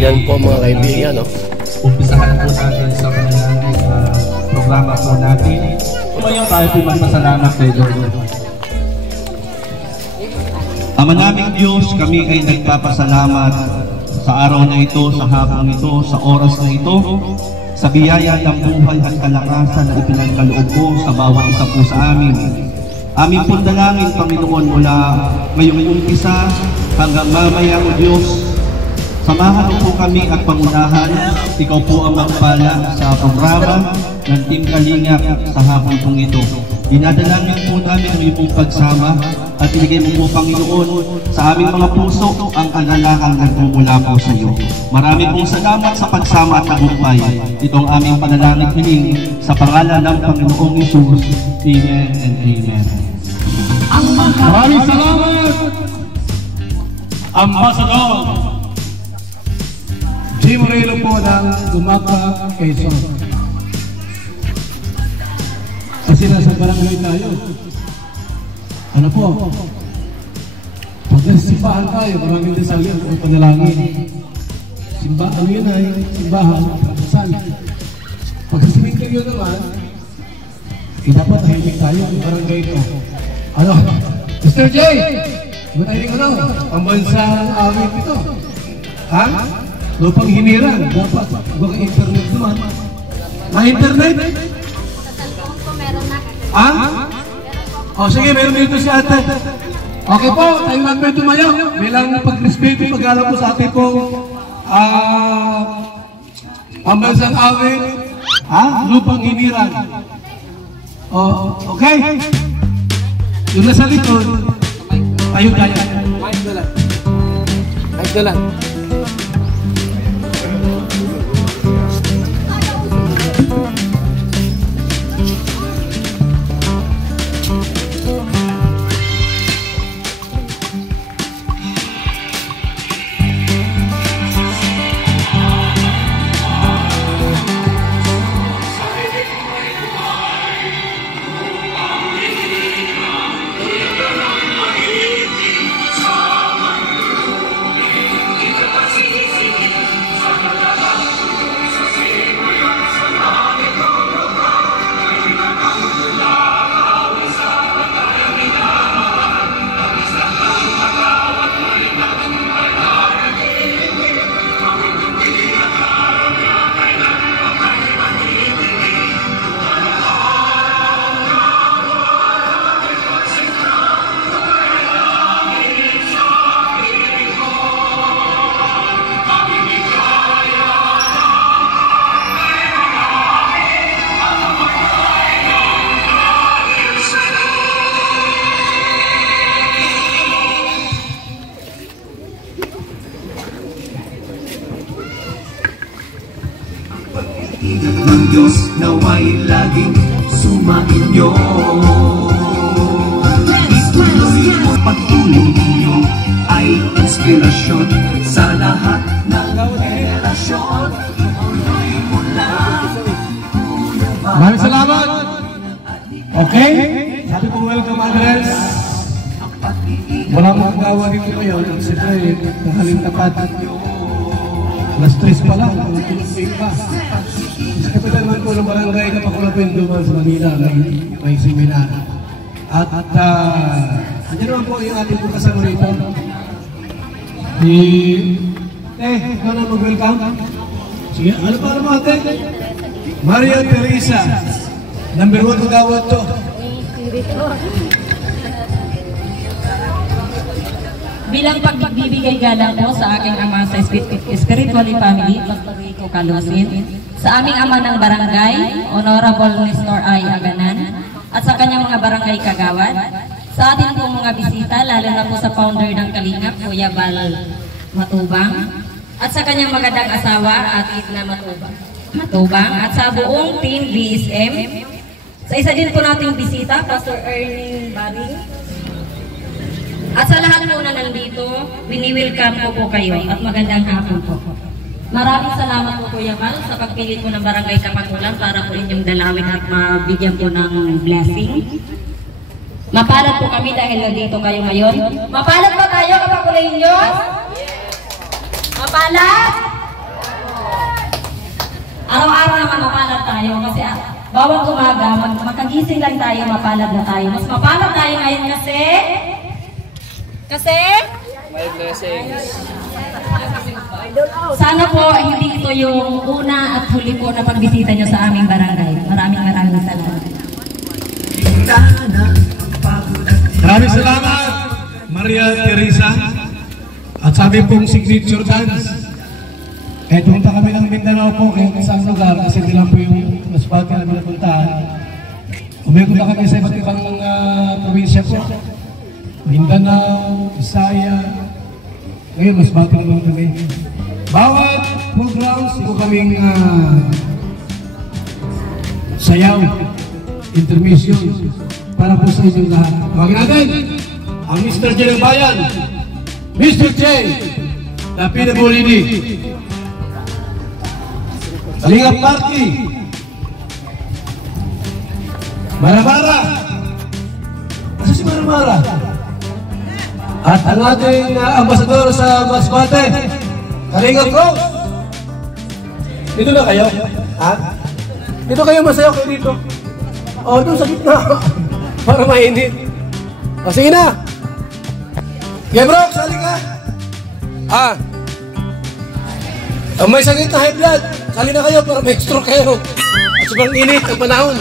Yan po mga kaibigan, no? Umpisahan po natin sa panalangin programa po natin. Tumayo tayo po magpasalamat kay Lord. Ama naming Diyos, kami ay nagpapasalamat sa araw na ito, sa hapon ito, sa oras na ito, sa biyaya ng buhay at kalakasan na ipinagkaloob po sa bawat isa po sa amin. Aming pong dalangin, Panginoon, mula ngayong umpisa hanggang mamaya, O Diyos, samahan mo po kami at pangunahan. Ikaw po ang magpala sa programa ng Team Kalingap sa hapon pong ito. Dinadalangin po namin ang iyong pagsama at ibigay mo po, Panginoon, sa aming mga puso ang alalahan na nagmumula po sa iyo. Marami pong salamat sa pagsama at tagumpay. Itong aming panalangin hiling sa pangalan ng Panginoong Hesus. Amen and amen. Maraming salamat, Ambassador Jim Moreno po ng Gumaka, Quezon. Kasi nasa barangay tayo. Ano po? Pag simbahan tayo, maraming dasal yun o panalangin. Simbahan yun ay simbahan, dasal. Pag sa simenteryo naman, dapat tahimik tayo ang barangay ito. Ano? Mr. J! Diba tayo rin ano? Pambansang awit ito. Ha? Lupang hiniran. Dapat. Baka internet naman. Na-internet? Ha? O sige, meron dito si ate. Okay po, tayong magpay tumayo. Bilang pag-respeto, pag-alam po sa ating pong pambansang awit. Ha? Lupang hiniran. O, okay? Yung nasa likod, tayo tayo. Mic na lang. Mic na lang. Ng Diyos nawa'y laging sumainyo. Ituloy mo pagtulong ninyo ay inspirasyon sa lahat ng generasyon. Tuloy mo lang. Maraming salamat. Okay? Sabi po welcome address. Walang magagawa dito ngayon. Siyempre, nakaling tapat. Alas 3 pa lang. Tulog pa. Sa kapitan naman po ng barangay na Pakulapenduman sa Manila, may seminar. At andyan naman po yung ating po kasama rito. Ikaw na mag-welcome. Sige, ano pa naman ate? Maria Teresa. Number 1 kagawad to. Bilang pagbibigay galang po sa aking ama sa spiritually family, Pastor Rico Calusin, sa aming ama ng barangay, Honorable Nestor I. Aganan, at sa kanyang mga barangay kagawad, sa ating pong mga bisita, lalo na po sa founder ng Kalingap, Kuya Bal Matubang, at sa kanyang magandang asawa, Ate Edna Matubang, at sa buong team BSM, sa isa din po nating bisita, Pastor Ernie Babing, at sa lahat po na nandito, wini-welcome po kayo at magandang hapon po. Maraming salamat po Kuya Mal sa pagpilit po ng Barangay Kapatulan para po inyong dalawin at mabigyan po ng blessing. Mapalad po kami dahil nandito kayo ngayon. Mapalad ba tayo kapag Diyos? Mapalad? Araw-araw naman mapalad tayo kasi bawat umaga, makagising lang tayo, mapalad na tayo. Mas mapalad tayo ngayon kasi May blessings. sana po hindi ito yung una at huli po na pagbisita nyo sa aming barangay. Maraming salamat. Maraming salamat, Maria Teresa. At sabi pong signature dance. Kahit pumunta kami ng Mindanao po, kahit isang lugar, kasi hindi lang po yung Masbate na pinapuntahan. Umikot na kami sa iba't ibang probinsya po. Mindanao, Visaya. Ngayon, Masbate naman kami. Bawat programs, ito kaming sayaw, intermission, para po sa inyong lahat. Tawagin natin ang Mr. J ng Bayan, Mr. J, na pinabulini. Kalingap Party, Maramara. Asa si Maramara? At ang ating ambasador sa Masbate, Kalingap Rose. Dito na kayo? Ha? Dito kayo, masayaw kayo dito. O, doon sa gitna. Para mainit. O, sige na. Okay, bro, sali ka. May sakit na high blood. Sali na kayo para may stroke kayo. At sobrang init ang panahon.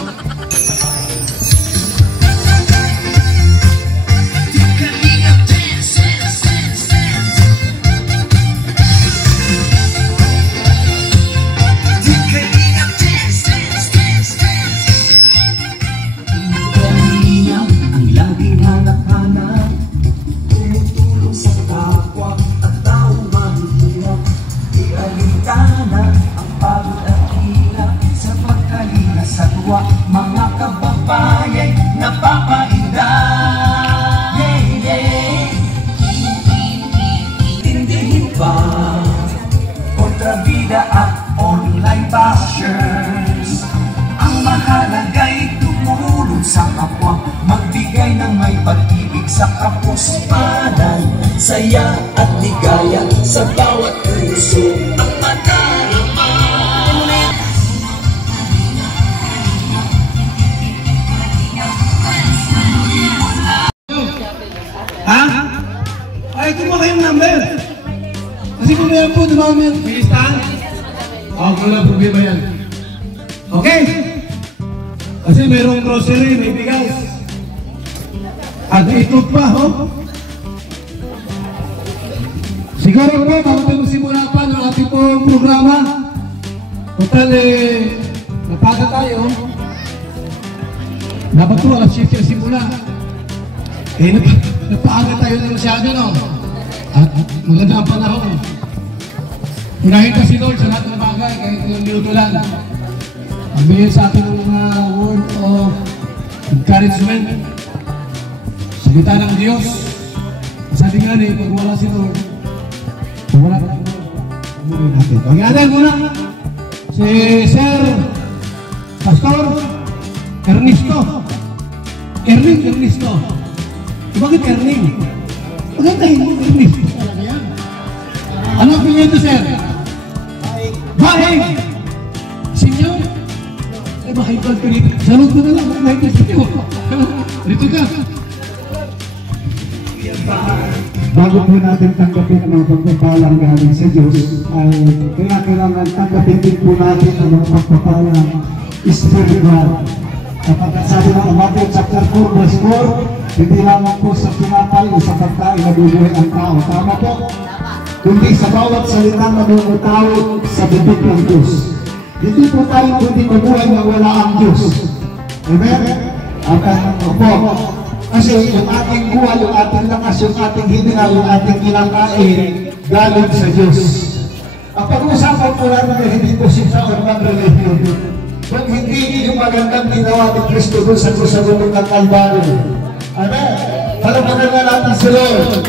Mga kababayan napapainda. Tindihin ba kontrabida at online bashers? Ang mahalaga'y tumulong sa kapwa, magbigay ng may pag-ibig sa kapuspanan, saya at ligaya sa bawat puso ang madarama. Ay, kumuha kayong number. Kasi kung meron po, dumami yung listahan. Wala problema yan. Okay? Kasi merong grocery, may bigas. At ito pa, ho? Siguro po, bago tayo magsimula pa ng ating pong programa. Total, napaga tayo. Dapat po, alas 7 ang simula. Napaaga tayo na masyado, no? At maganda ang panahon. Unahin ka si Lord sa lahat ng bagay, kahit ilang minuto lang. Pagbihin sa atin ng mga word of encouragement. Salita ng Diyos. Sabi nga rin, pag wala si Lord, wala tayo. Pagmuhin natin. Pag-ianan muna si Sir Pastor Ernesto. Ernesto. Bakit Erning? Maganda yung Ernesto talaga yan. Ano ang pinito, sir? Bahing! Sinyo? Bahing ka pinito. Salud ko na lang. Bahing ka sinyo. Dito ka. Bago po natin tanggapin ang mga pagpapalang galing sa Diyos, ay kailangan tanggapin din po natin ang mga pagpapalang spiritual. Kapag sabi ng Matthew chapter 4 verse 4, hindi lamang po sa pinapay o sa pagkain nabubuhay ang tao. Tama po? Kundi sa bawat salitang namumutaw sa bibig ng Diyos. Hindi po tayo kundi mabuhay na wala ang Diyos. Amen? At po, kasi yung ating buhay, yung ating lakas, yung ating hininga, yung ating kinakain, galing sa Diyos. Ang pag-uusapan po natin hindi po siya o mag-religion. Kung hindi yung magandang ginawa ni Kristo doon sa Jerusalem ng Calvary. Amen? Palapagan na natin si Lord.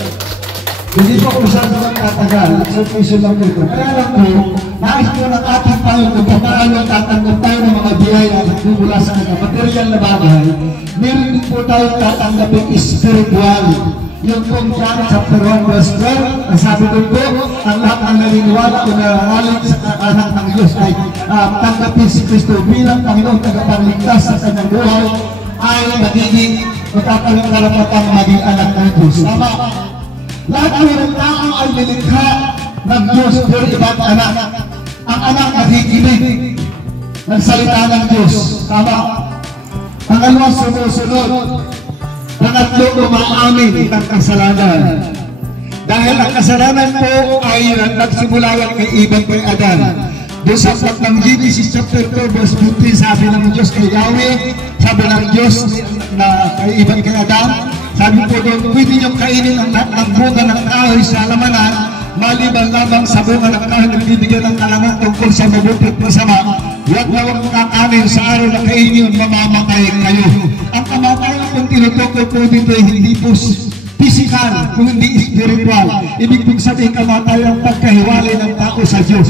Hindi po kung saan naman tatagal. Exhortation lang dito. Kaya lang po, nais po ng ating tayo kung paano tatanggap tayo ng mga biyaya at mula sa kanya. Material na bagay. Meron din po tayo tatanggapin spiritual. yung pong John chapter 1 verse 12, ang sabi doon po, ang lahat ng naniniwala o nananalig sa kakanan ng Diyos ay tanggapin si Kristo bilang Panginoon tagapagligtas sa kanyang buhay ay magiging magkakaroon karapatang maging anak ng Diyos. Tama. Lahat ng tao ay nilikha ng Diyos pero ibang anak. Ang anak nakikinig ng salita ng Diyos. Tama. Pangalawa, sumusunod. Pangatlo, umaamin ng kasalanan. Dahil ang kasalanan po ay nagsimula yan kay Iban kay Adan. Doon sa aklat ng Genesis chapter 2 verse 15, sabi ng Diyos kay Yahweh, sabi ng Diyos na kay Iban kay Adan, sabi po doon, pwede niyong kainin ang bunga ng kahoy sa halamanan, maliban lamang sa bunga ng kahoy nagbibigyan ng kalaman tungkol sa mabuti at masama. Huwag na huwag kakanin sa araw na kainin, mamamatay kayo. Ang kamatayan kung tinutukoy po dito ay hindi po physical, kung hindi spiritual. Ibig kong sabihin kamatayan pagkahiwalay ng tao sa Diyos.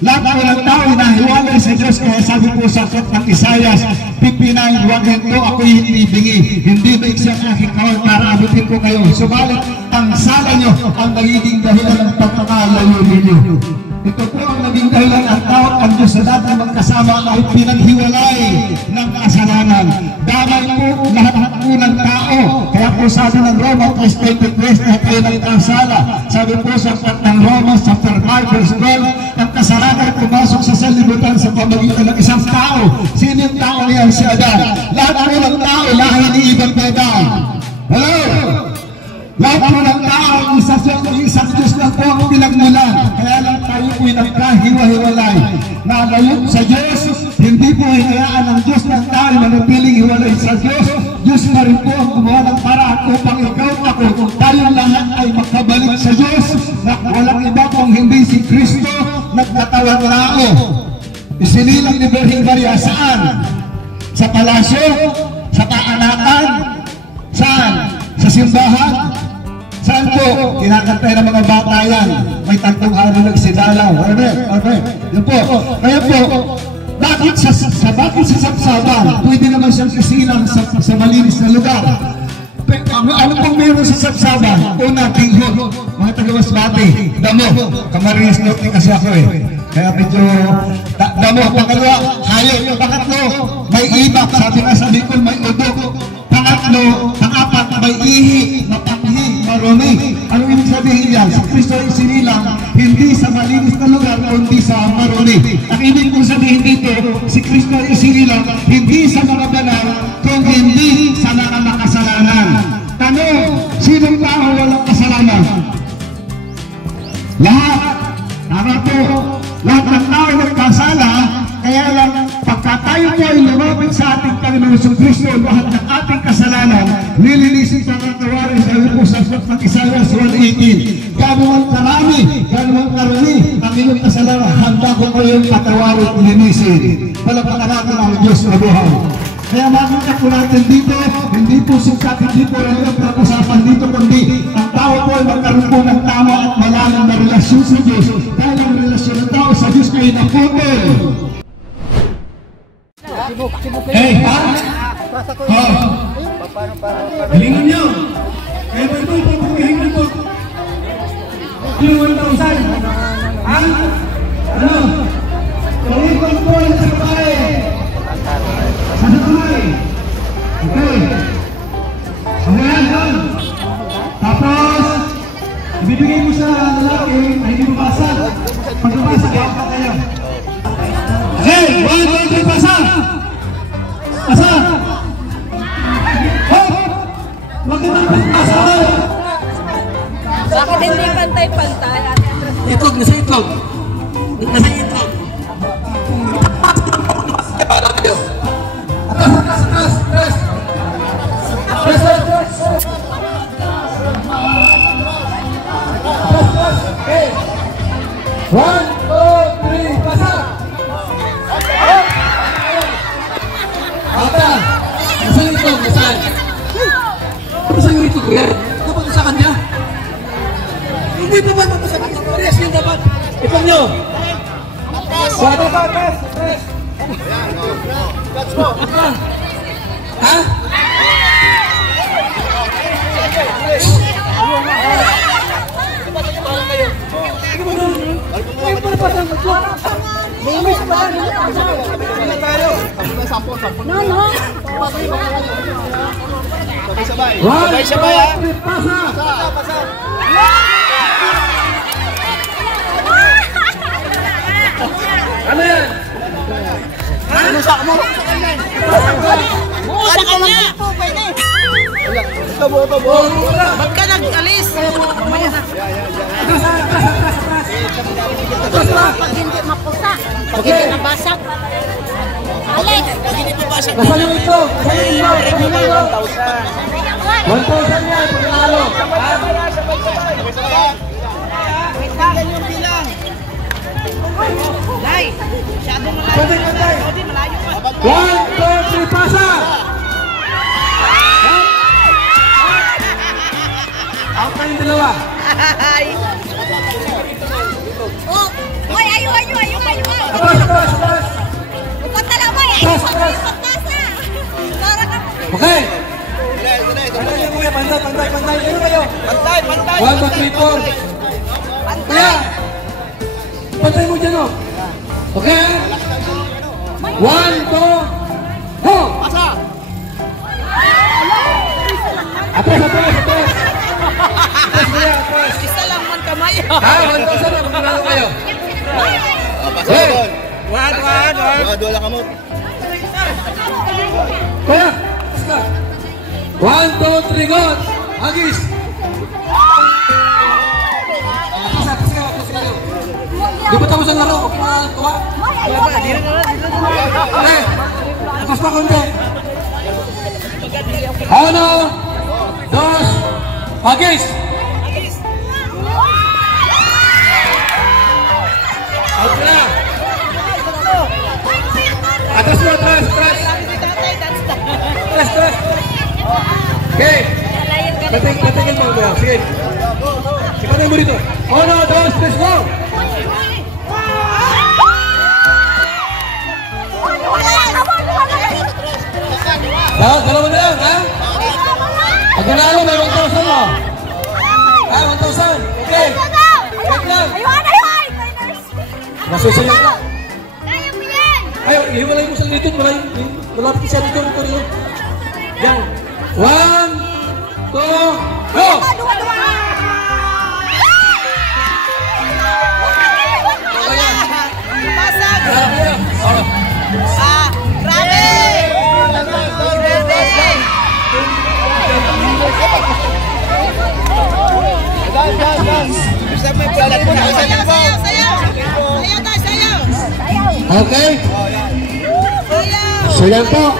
Lahat po ng tao nahiwalay sa Diyos, kaya sabi po sa aklat ng Isaias 59, huwag ito ako'y hindi bingi, hindi maiksi ang aking kawal para abutin ko kayo. Subalit ang sala nyo ang nagiging dahilan ng pagkakalayo ninyo. Ito po ang naging dahilan ang tawag ang Diyos sa dati magkasama ay pinaghiwalay ng kasalanan. Damay po lahat po ng tao. Kaya po sabi ng Roma 3:23 na kayo nagkasala. Sabi po sa ng Roma chapter 5 verse 12, ang kasalanan pumasok sa sanlibutan sa pamagitan ng isang tao. Sino yung tao yan? Si Adan. Lahat po ng tao lahi ni Iban kay Adan. Hello? Lahat po ng tao, isang Diyos lang po ang pinagmulan. Kaya lang tayo po'y nagkahiwa-hiwalay. Nalayo sa Diyos, hindi po hinayaan ng Diyos ng tao manatiling hiwalay sa Diyos. Diyos na rin po ang gumawa ng paraan upang ikaw ako, tayong lahat ay makabalik sa Diyos na walang iba kung hindi si Kristo nagkatawang tao. Isinilang ni Birhing Maria saan? Sa palasyo? Sa kaanakan? Saan? Sa simbahan? Saan po? Kinakantay ng mga bata yan. May tatlong araw nagsidalaw. Amen. Yan po. Ngayon po, bakit sa Sapsaban? Pwede naman siyang kasilang sa malinis na lugar. Ano pong meron sa Sapsaban? Una, tingho. Mga taga-Masbate. Damo. Camarines Norte kasi ako eh. Kaya medyo damo. Pangalawa, hayop. Pangatlo, may ibak. Sabi nga sa Bicol, may udok. Pangatlo, pang-apat, may ihi, mapanghi, marumi. Ano ibig sabihin yan? Si Kristo ay sinilang hindi sa malinis na lugar, kundi sa marumi. Ang ibig kong sabihin dito, si Kristo ay sinilang hindi sa mga banal, kung hindi sa mga makasalanan. Tanong, sinong tao walang kasalanan? Lahat. Tama po. Lahat ng tao nagkasala, kaya lang pagka tayo po ay lumapit sa ating Panginoon Kristo, lahat ng ating kasalanan, nililisin sa katawarin sa po sa aklat ng Isaias 1:18. Gano'n karami, gano'n karami ang inyong kasalanan, handa ko kayong patawarin at linisin. Palapakanan natin ang Diyos na buhay. Kaya makikita po natin dito, hindi po sukat, hindi po rin ang pag-usapan dito, kundi ang tao po ay magkaroon po ng tama at malalim na relasyon sa Diyos. Dahil ang relasyon ng tao sa Diyos ay naputol. Hey, ha? Galingan nyo! Kaya ba ito, papukihin nyo po? Yung 1,000? Ha? Ano? Palikon po yung sa bahay! Sa bahay! Okay! Ayan, doon! Tapos, ibibigay mo sa lalaki, ay hindi mabasa. Pag nabasa, kaya pa kayo. Okay! 1, 2, 3, pasa! Pasa! Oh! Huwag naman pasa! Bakit hindi pantay-pantay? Itlog, nasa itlog! Nasa itlog! Parang kayo! Atras! Okay! 1, 2, 3, pasa! Ata! Nasaan yung itlog? Nasaan? Nasaan yung itlog? Dapat sa kanya? Hindi pa ba mapasabi? Pares yung dapat. Itlog nyo! Wala pa, Pres! Ha? Sabay-sabay ha. Ano yan? Ano sa mo? Oo, sa kanya. Tabo. Ba't ka nag-alis? Pag hindi mapusa, pag hindi nabasag. Alex! Pag hindi po basag. Kasali mo ito! Kasali mo! 1,000 yan! Panalo! Tingnan yung bilang. Day! Masyado malayo. Hindi malayo pa. 1, 2, 3, pasa! Out na yung dalawa! Oh! Hoy, ayo! Atras! Ikot na lang, boy! Ikot nasa! Para ka! Okay! Pantay. Ano kayo? Pantay. 1, 2, 3, 4! Kaya! Pantay mo dyan, oh! Okay? 1, 2, go! Pasa. Atras! Isa lang man kamay. 1,000 na! Magkano kayo? Pasa doon. Wala ka mo. Kaya! Basta! 1, 2, 3, go! Agis! Di ba tapos ang laro? Okay na tuwa? Eh! Atas pa konti! 1, 2, agis! Out na! Atras mo! Atras! Okay! Patingin mo ba? Sige! Ipatay mo dito! 1, 2, 3, go! Dalawa na lang, ha? Pag nanalo, may 1,000 mo. Ha, 1,000. Okay. Wait lang. Masusunod na. Ayaw, ihiwalay mo sa litod. Malapit siya dito. Yan. 1, 2, go! Basag! Grabe! Basta may plalat mo na sa limbo. Sayaw! Okay? So yan po.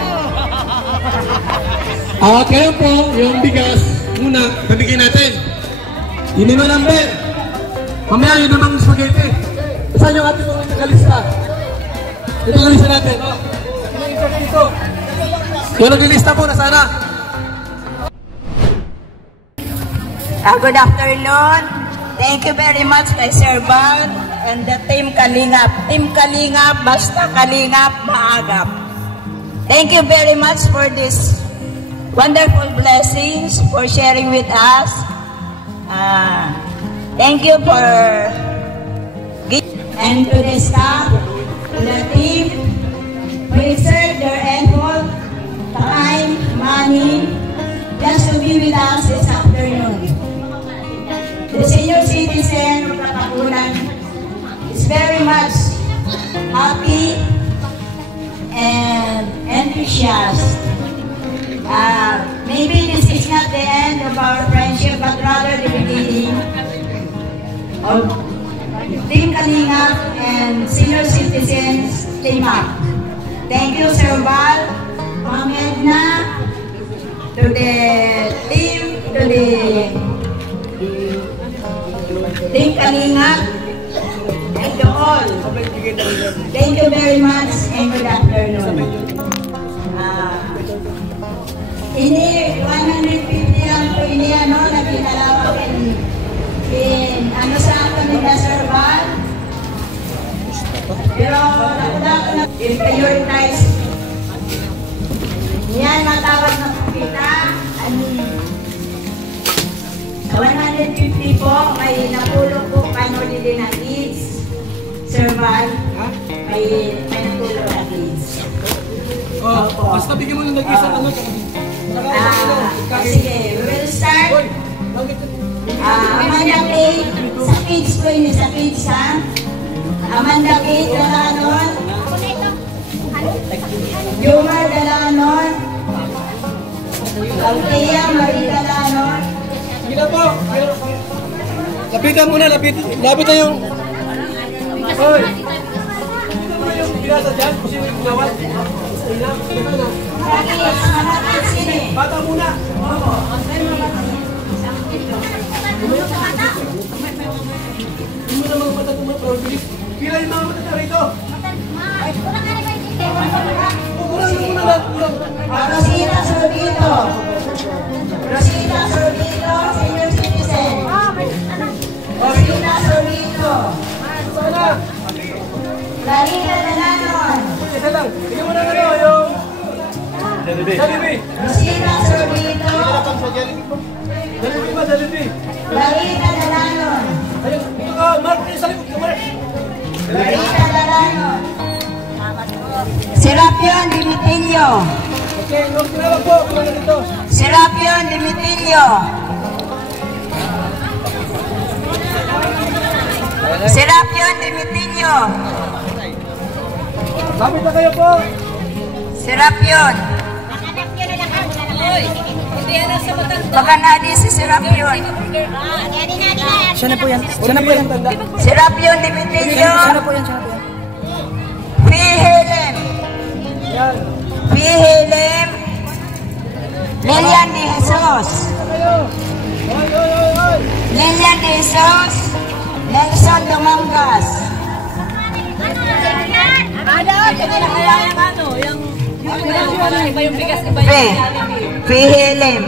Kaya po, yung bigas, muna, babigyan natin. Yun yung number. Mamaya yun namang spaghetti. Saan yung ating mga nagalista? Ito nagalista natin. Ito. Yung nagalista po, nasana? Good afternoon. Thank you very much kay Sir Val and the Team Kalingap. Team Kalingap, basta Kalingap, maagap. Thank you very much for this wonderful blessings, for sharing with us. Thank you for giving, and to the staff, to the team, who exert their effort, time, money, just to be with us this afternoon. The senior citizen of Katapunan is very much happy and enthusiastic. Maybe this is not the end of our friendship, but rather the beginning of Team Kalingap and senior citizens team up. Thank you, Sir Val, Ma'am Edna, to the team, to the Team Kalingap, and to all. Thank you very much and good afternoon. Ini 150 lang po ini nagkinalawag sa akin ni Sir Val. Pero nakuha na i-prioritize. Yan matawag na po kita. Sa 150 po, may napulong po panuli din ng kids. Sir Val, may napulong na kids. Basta bigyan mo ng nag-isang ano. Sige, we'll start. Amanda Kate, sa kids ko ini, sa kids ha. Amanda Kate Dalanon. Yumar Dalanon. Althea Marie Dalanon. Sige na po. Lapitan muna, lapitan yung... Hoy! Yung pinasa dyan, kung sino yung gawat. Bata muna. Hindi mo na mga mata tumatawag. Pila yung mga mata rito. Rosita Sorbito. Rosita Sorbito, senior citizen. Rosita Sorbito. Larita Dalanon. Isa lang. Bigyan mo na yung... Jollibee. Rosita Sorbito. Jollibee ba? Jollibee. Larita Dalanon. Ayun, ito ka, Mark. Sa likod ka, Mark. Larita Dalanon. Serapion Dimitilio. Okay, huwag tinawag po. Kumana dito. Serapion Dimitilio. Serapion Dimitilio. Lapit na kayo po. Serapion. Paganadi si Serapion. Siya na po yan. Siya na po yan, tanda. Serapion Dimitilio. Siya na po yan, siya na po yan. Pihelem. Pihelem. Lilian de Jesus. Lilian de Jesus. Nelson Domangas. Pihelem.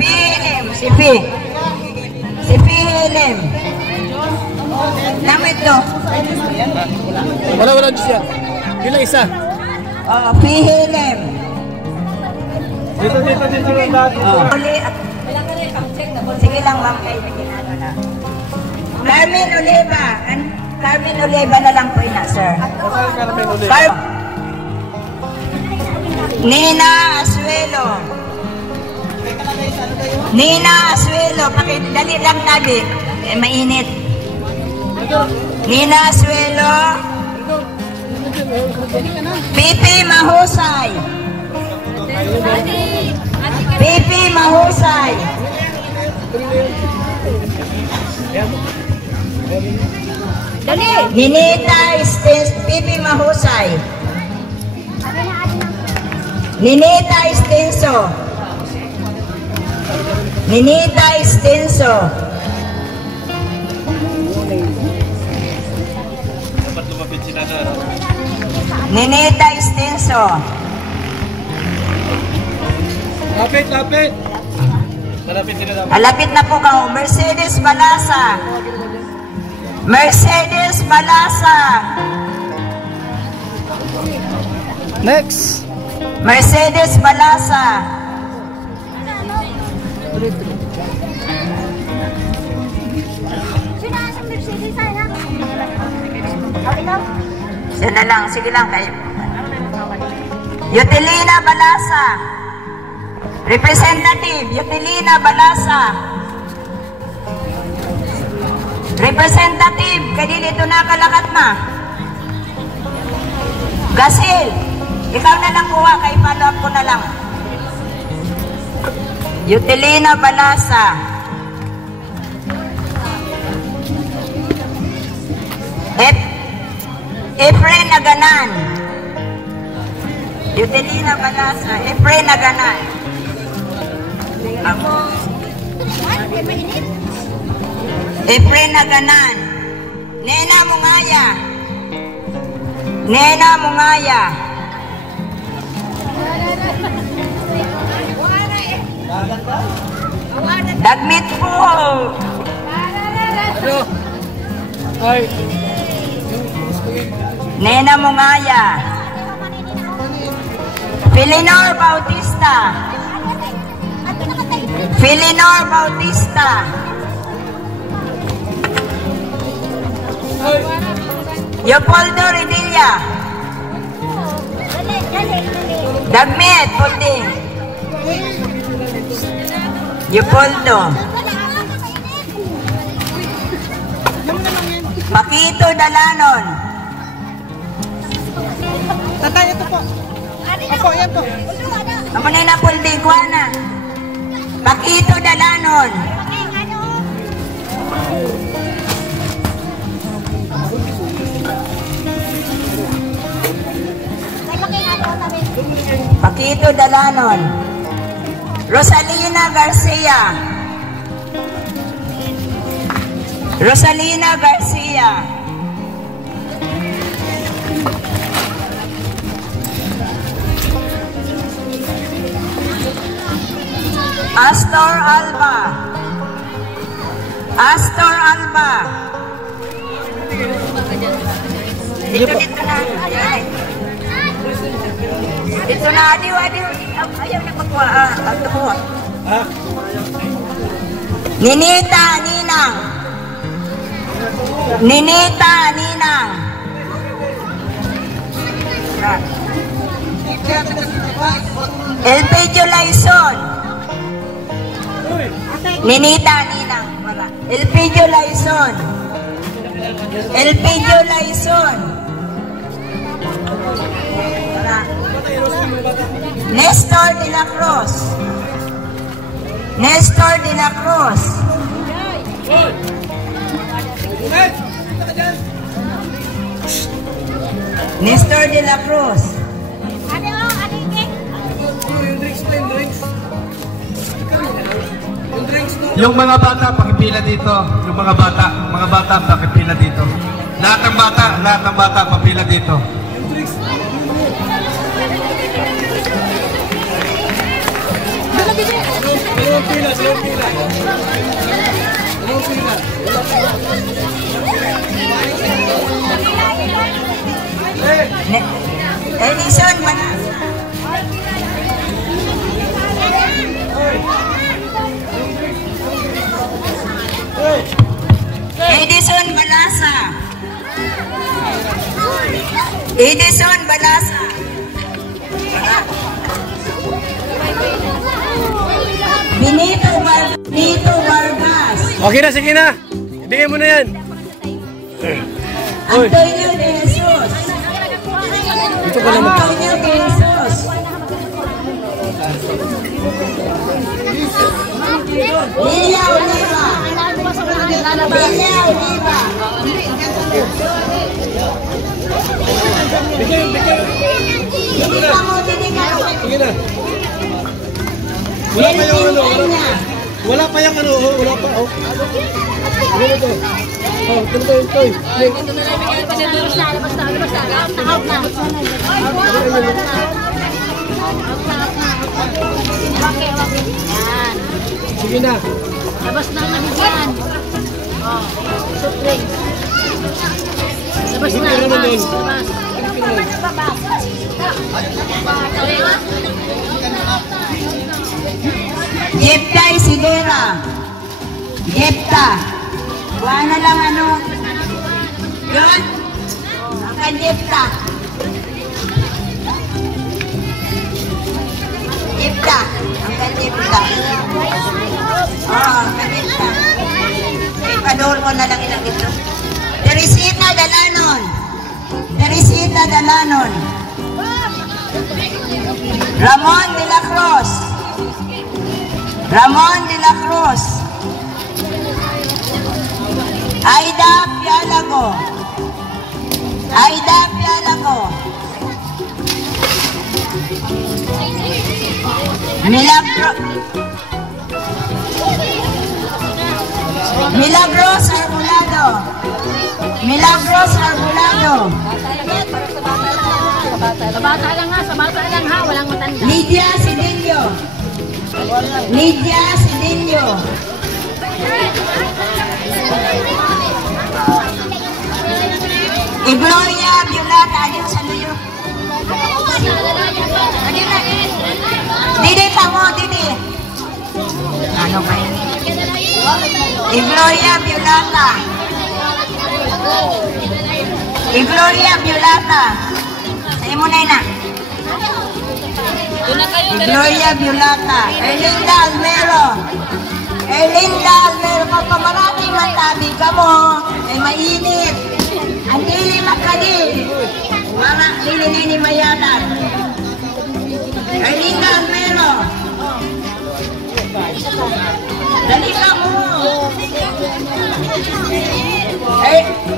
Pihelem. Si Pi. Si Pihelem. Namit to. Wala siya. Pila isa. Pihelem. Dito lang lahat. Sige lang, ma'am. Carmen Oliva. Carmen Oliva na lang po ina, sir. Nina Asuelo. Nina Asuelo. Pakidali lang tabi. Mainit. Nina Asuelo. Pipi Mahusay. Pipi Mahusay. Ninita Pipi Mahusay. Ninita Estenso. Ninita Estenso. Ninita Estenso. Lapit. Alapit na po ka. Mercedes Balasa. Mercedes Balasa. Next. Mercedes Balasa. Sila lang, sige lang kayo. Yutelina Balasa. Representative Yutelina Balasa. Representative, kadi dito nakalakat na. Gasil, ikaw na lang kuha, kay follow up ko na lang. Yutelina Balasa. Efren Naganan. Yutelina Balasa. Efren Naganan. Efren Naganan. Nena Mungaya. Nena Mungaya. Dagmit po. Nena Mungaya. Felinor Bautista. Felinor Bautista. Leopoldo Redilla. Dagmet, Pulding. Yupoldo. Pakito Dalanon. Tatay, ito po. Opo, yan po. Amo na na Pulding, kuha na. Pakito Dalanon. Pakito Dalanon. Rosalina Garcia. Rosalina Garcia. Astor Alba. Astor Alba. Dito na. Dito na, adiw. Ayaw na magkuha. Ito po. Ninita, Ninang. Ninita, Ninang. Elpidio Laison. Ninita, Ninang. Elpidio Laison. Elpidio Laison. Nestor de la Cruz. Nestor de la Cruz. Nestor de la Cruz. Yung mga bata, pakipila dito. Yung mga bata, pakipila dito. Lahat ng bata, papila dito. Edison, mana? Edison Balasa. Edison Balasa. Benito Vargas. Okay na, sige na. Ibigay mo na yan. Antonio de Jesus. Antonio de Jesus. Lilia Oliva. Lilia Oliva. Sige na. Wala pa yung ano, wala pa yung ano, wala pa. Ano ito? Ito. Sige na. Labas na namin yan. Supling. Labas na. Labas. Jepta Isidera. Jepta. Kuha na lang ano. Yun. Ang Jepta. Jepta. Ang Jepta. Ang Jepta. Ipadol ko na lang ilang ito. Teresita Dalanon. Teresita Dalanon. Ramon de la Cruz. Ramon de la Cruz. Aida Pialago. Aida Pialago. Milagros Arbulado. Milagros Arbulado. Sa bata lang ha, walang matanda. Lydia Sidillo. Lydia Sidillo. Igloria Violata. Adios sa luyo. Didi pa mo, Didi. Ano ba yun? Igloria Violata. Igloria Violata. Sa'yo mo na yun na. Gloria Violata, Erlinda Almero. Erlinda Almero, pagpamarating matabi ka mo, ay mainit. Ang dili makadi, mga nini mayanan. Erlinda Almero. Dali ka mo.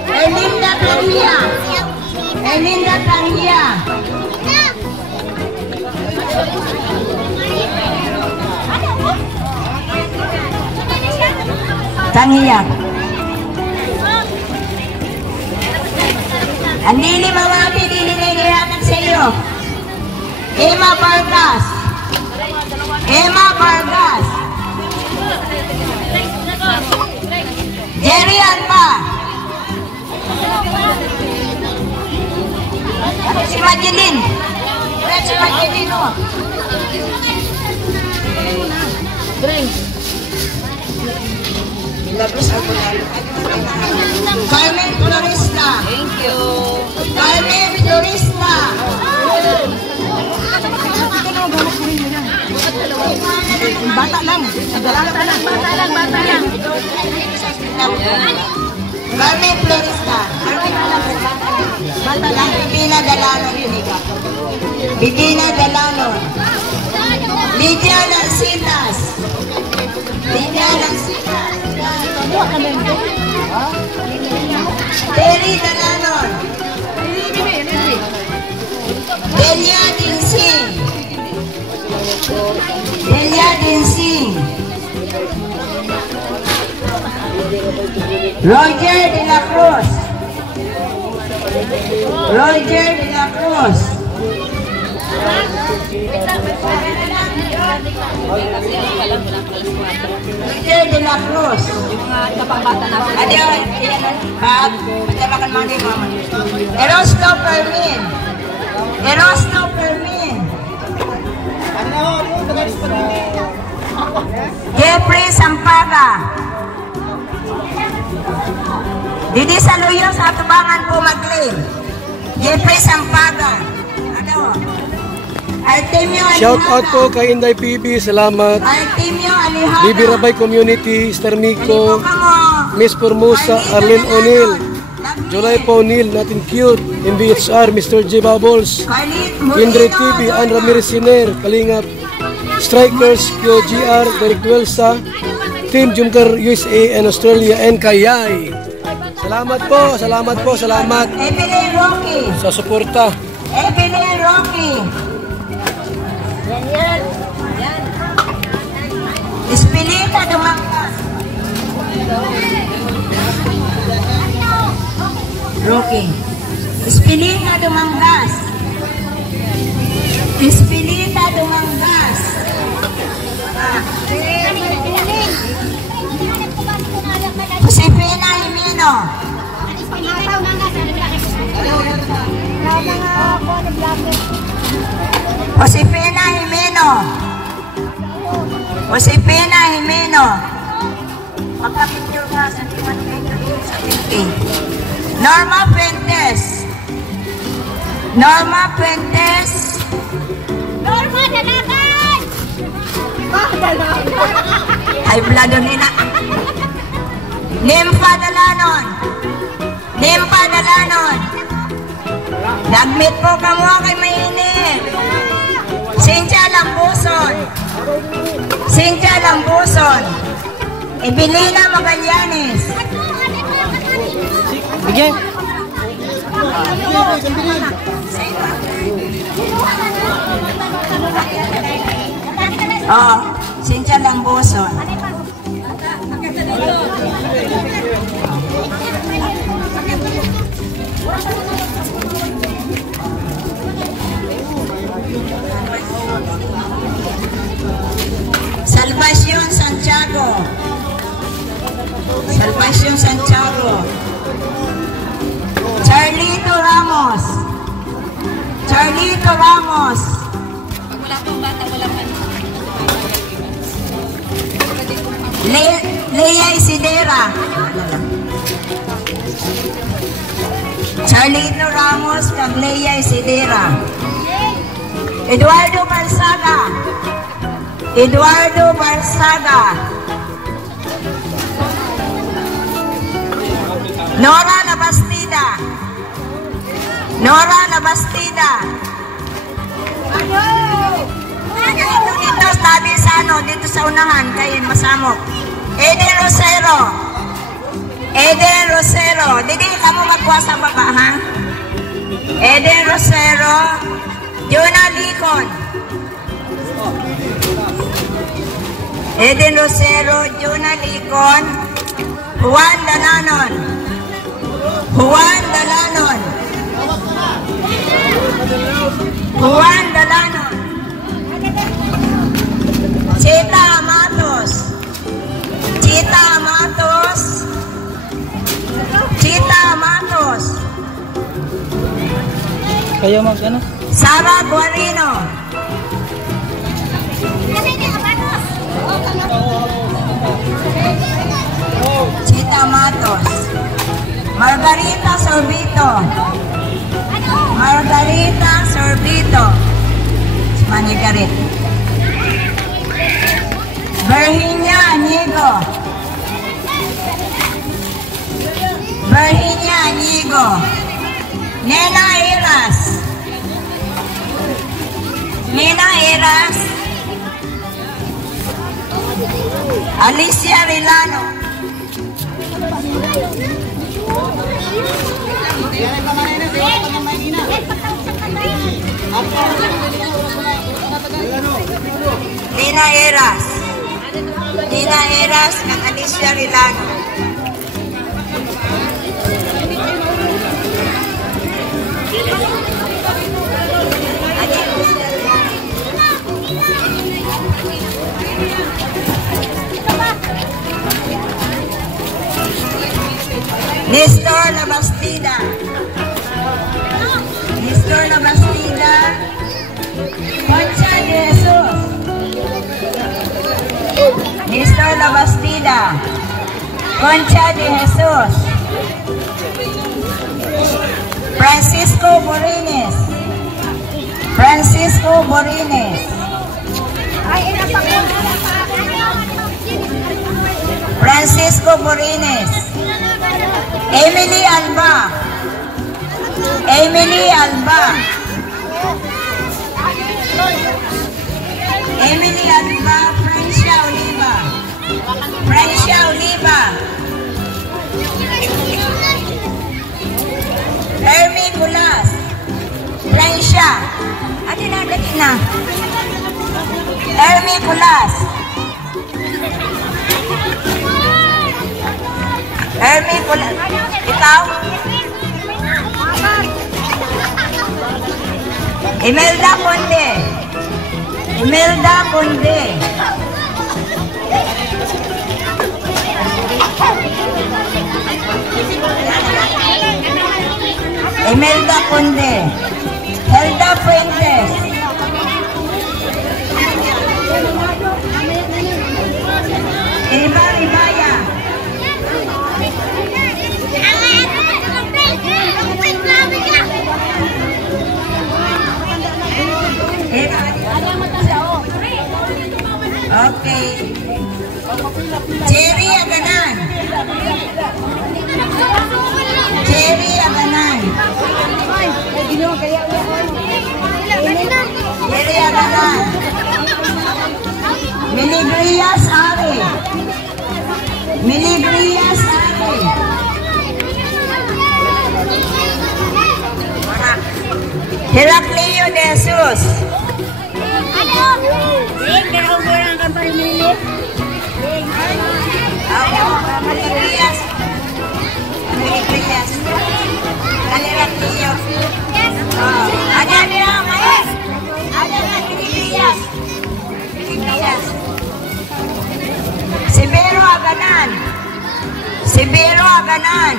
Erlinda Tanghiya. Erlinda Tanghiya. Tanghiya. Andili mga dili nilihanan sa iyo. Emma Vargas. Emma Vargas. Jerry Alba. Si Madeline. Si Madeline, oh. Carmen Florista. Thank you. Carmen Florista. Bata lang. Bata lang. Carmen Florista. Bata lang. Bibina Dalano. Bibina Dalano. Lydia Lancitas. Lydia Lancitas. Terry Dalanon. Delia Dinsing. Delia Dinsing. Roger de la Cruz. Roger de la Cruz. Roger de la Cruz. Erosto Fermin. Erosto Fermin. Jeffrey Sampaga. Didi Saluyo sa Tubangan po mag-claim. Jeffrey Sampaga. Artemio Alihada. Shout out po kay Inday PB, salamat. Artemio Alihada. Bibi Rabay Community, Star Nico, Miss Formosa, Arlene O'Neill, July po O'Neill, Natin Cute, MBHR, Mr. J. Bubbles, Kindred TV, Ann Ramirez Siner, Kalingap, Strikers, QGR, Derek Duelsa, Team Jumcar USA and Australia, and Kayay. Salamat po, salamat po, salamat Evelyn Rocky. sa suporta. Evelyn Rocky. Yan. Espilita Dumangas. Rocky. Espilita Dumangas. Espilita Dumangas. Josefina Jimeno. Josefina Jimeno. Josefina Jimeno. Magkapicture ka sa Norma Fuentes. Norma Fuentes. Norma Dalagan. Ay, blado nila. Nympha Dalanon. Nympha Dalanon. Nagmeet po kamo kay mainit. Cynthia Lambuson. Cynthia Lambuson. Evelina Magallanes. Bigyan. Oh, Cynthia Lambuson. Salvación Santiago. Salvación Santiago. Charlito Ramos. Charlito Ramos. Wala pong bata, wala pa. Lea Isidera. Charlito Ramos kag Lea Isidera. Eduardo Barsaga. Eduardo Barsaga. Nora Labastida. Nora Labastida. Dito tabi sa dito sa unahan, kayo masamok. Eden Rosero. Eden Rosero. Didi ka mo magkuha sa baba, ha? Eden Rosero. Jonah Licon. Eden Rosero, Jonah Licon. Juan Dalanon. Juan Dalanon. Juan Dalanon. Chita Matos. Chita Matos. Chita Matos. Kayo mag-ano? Sara Guarino. Chita Matos. Margarita Sorbito. Margarita Sorbito. Manigarit. Virginia Anigo. Virginia Anigo. Nena Eras. Nena Eras. Alicia Villano. Nena Eras. Nena Eras at Alicia Villano. Nestor Labastida. Nestor Labastida. Concha de Jesus. Nestor Labastida. Concha de Jesus. Francisco Borines. Francisco Borines. Francisco Borines. Emily Alba. Emily Alba. Emily Alba. Francia Oliva. Francia Oliva. Hermy Culas. Francia. Atin na. Hermy Culas. Hermy Culas. Ikaw? Imelda Conde. Imelda Conde. Imelda Conde. Helda Fuentes. Eva Ribaya. Okay. Jerry Aganan. Jerry Aganan. Jerry Aganan. Miligrias Ari. Miligrias Ari. Heraclio de Jesus. Miligrias. Miligrias. Heraclio. Ada dia, Mas. Ada Miligrias. Miligrias. Sibero Aganan. Sibero Aganan.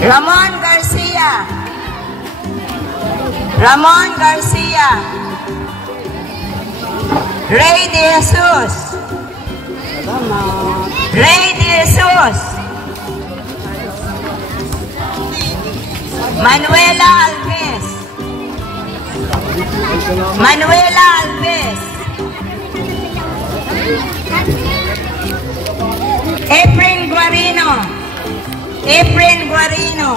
Ramon Garcia. Ramon Garcia. Rey de Jesus. Rey de Jesus. Manuela Alves. Manuela Alves. Efren Guarino. Efren Guarino.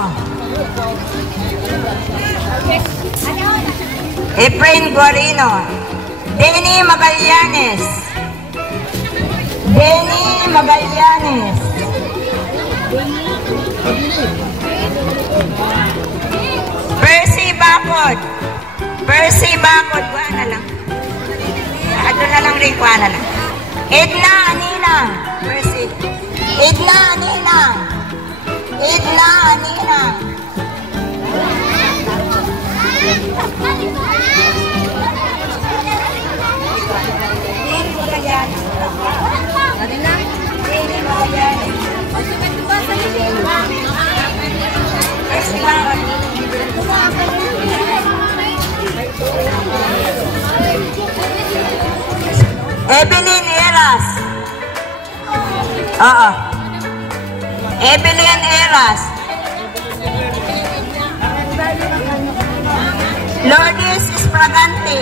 Efren Guarino. Denny Magallanes. Denny Magallanes. Percy Bacod. Percy Bacod. Kuha na lang. Ato na lang rin. Kuha na lang. Edna Aninang. Percy. Edna Aninang. Edna Aninang. Evelyn Eras. Evelyn Eras. Lourdes Espragante.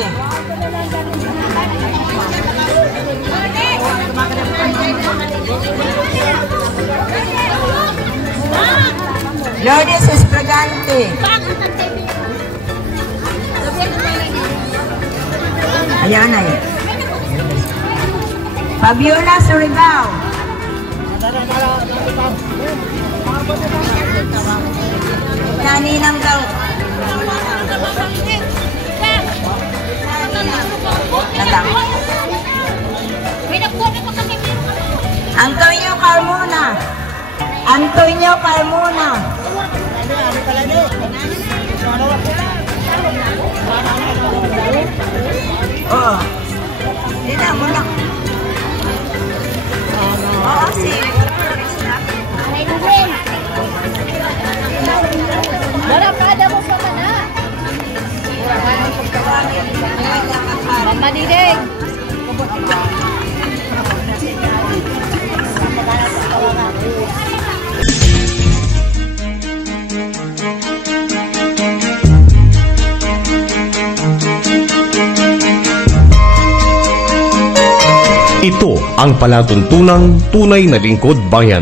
Lourdes Espragante. Ayan na yun. Fabiola Surigao. Naninang daw. Antonio Carmona. Antonio Carmona. Oh. Dila mo lang. Oo, si Barapada mo sa kana. Madidig. Ito ang palatuntunang tunay na lingkod bayan.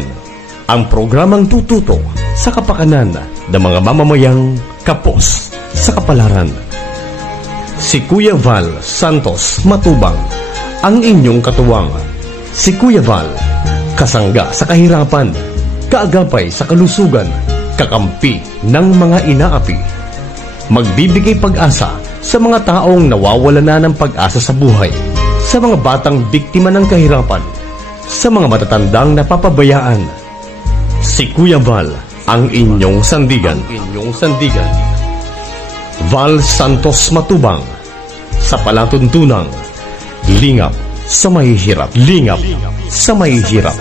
Ang programang tututok sa kapakanan ng mga mamamayang kapos sa kapalaran. Si Kuya Val Santos Matubang, ang inyong katuwang. Si Kuya Val, kasangga sa kahirapan, kaagapay sa kalusugan, kakampi ng mga inaapi. Magbibigay pag-asa sa mga taong nawawala na ng pag-asa sa buhay, sa mga batang biktima ng kahirapan, sa mga matatandang napapabayaan. Si Kuya Val, ang inyong sandigan. Val Santos Matubang, sa palatuntunang lingap sa mahihirap. Lingap sa mahihirap.